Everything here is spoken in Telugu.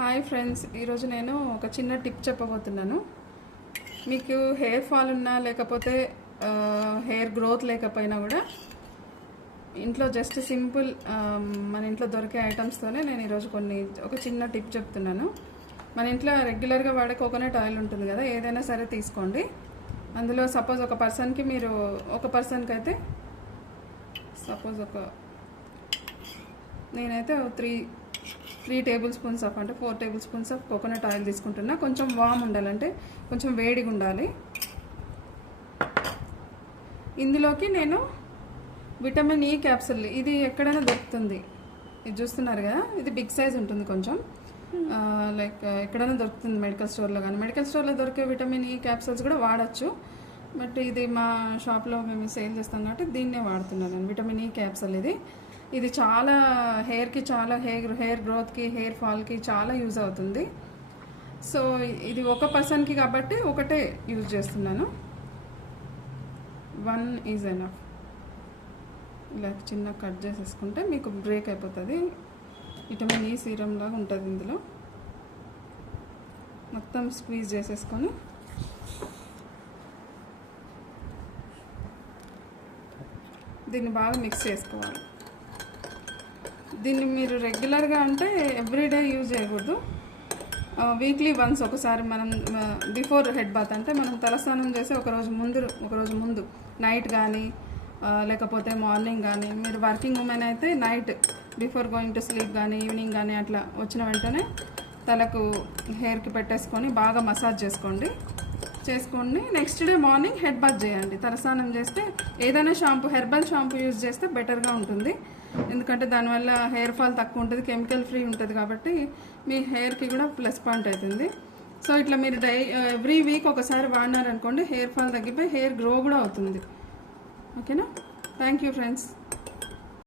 హాయ్ ఫ్రెండ్స్, ఈరోజు నేను ఒక చిన్న టిప్ చెప్పబోతున్నాను. మీకు హెయిర్ ఫాల్ ఉన్నా లేకపోతే హెయిర్ గ్రోత్ లేకపోయినా కూడా ఇంట్లో జస్ట్ సింపుల్ మన ఇంట్లో దొరికే ఐటమ్స్తోనే నేను ఈరోజు ఒక చిన్న టిప్ చెప్తున్నాను. మన ఇంట్లో రెగ్యులర్గా వాడే కోకోనట్ ఆయిల్ ఉంటుంది కదా, ఏదైనా సరే తీసుకోండి. అందులో సపోజ్ ఒక పర్సన్కి అయితే సపోజ్ నేనైతే 3 టేబుల్ స్పూన్స్ అంటే 4 table spoons of coconut oil తీసుకుంటున్నా. కొంచెం వామ్ ఉండాలంటే కొంచెం వేడిగా ఉండాలి. ఇందులోకి నేను విటమిన్ ఈ క్యాప్సూల్, ఇది ఎక్కడైనా దొరుకుతుంది. ఇది చూస్తున్నారు కదా, ఇది బిగ్ సైజ్ ఉంటుంది కొంచెం. లైక్ ఎక్కడైనా దొరుకుతుంది మెడికల్ స్టోర్లో. కానీ మెడికల్ స్టోర్లో దొరికే విటమిన్ ఈ క్యాప్సూల్స్ కూడా వాడచ్చు. బట్ ఇది మా షాప్లో మేము సేల్ చేస్తాం కాబట్టి దీన్నే వాడుతున్నాను నేను, విటమిన్ ఈ క్యాప్సూల్. ఇది చాలా హెయిర్కి, చాలా హెయిర్ గ్రోత్కి, హెయిర్ ఫాల్కి చాలా యూజ్ అవుతుంది. సో ఇది ఒక పర్సన్కి కాబట్టి ఒకటే యూజ్ చేస్తున్నాను. 1 ఈజ్ ఎనఫ్. ఇలా చిన్న కట్ చేసేసుకుంటే మీకు బ్రేక్ అయిపోతుంది. విటమిన్ ఈ సీరం లాగా ఉంటుంది. ఇందులో మొత్తం స్క్వీజ్ చేసేసుకొని దీన్ని బాగా మిక్స్ చేసుకోవాలి. దీన్ని మీరు రెగ్యులర్గా అంటే ఎవ్రీడే యూజ్ చేయకూడదు. వీక్లీ వన్స్ ఒకసారి మనం బిఫోర్ హెడ్ బాత్ అంటే మనం తలస్నానం చేసి ఒక రోజు ముందు నైట్ కానీ లేకపోతే మార్నింగ్ కానీ, మీరు వర్కింగ్ ఉమెన్ అయితే night before going to sleep కానీ ఈవినింగ్ కానీ అట్లా వచ్చిన వెంటనే తలకు హెయిర్కి పెట్టేసుకొని బాగా మసాజ్ చేసుకోండి. Next day morning head bath చేయండి. తలస్నానం చేస్తే ఏదైనా హెర్బల్ షాంపూ యూజ్ చేస్తే బెటర్గా ఉంటుంది. ఎందుకంటే దానివల్ల హెయిర్ ఫాల్ తక్కువ ఉంటుంది, కెమికల్ ఫ్రీ ఉంటుంది కాబట్టి మీ హెయిర్కి కూడా ప్లస్ పాయింట్ అవుతుంది. సో ఇట్లా మీరు ఎవ్రీ వీక్ ఒకసారి వాడినారనుకోండి, హెయిర్ ఫాల్ తగ్గిపోయి హెయిర్ గ్రో కూడా అవుతుంది. ఓకేనా? Thank you friends.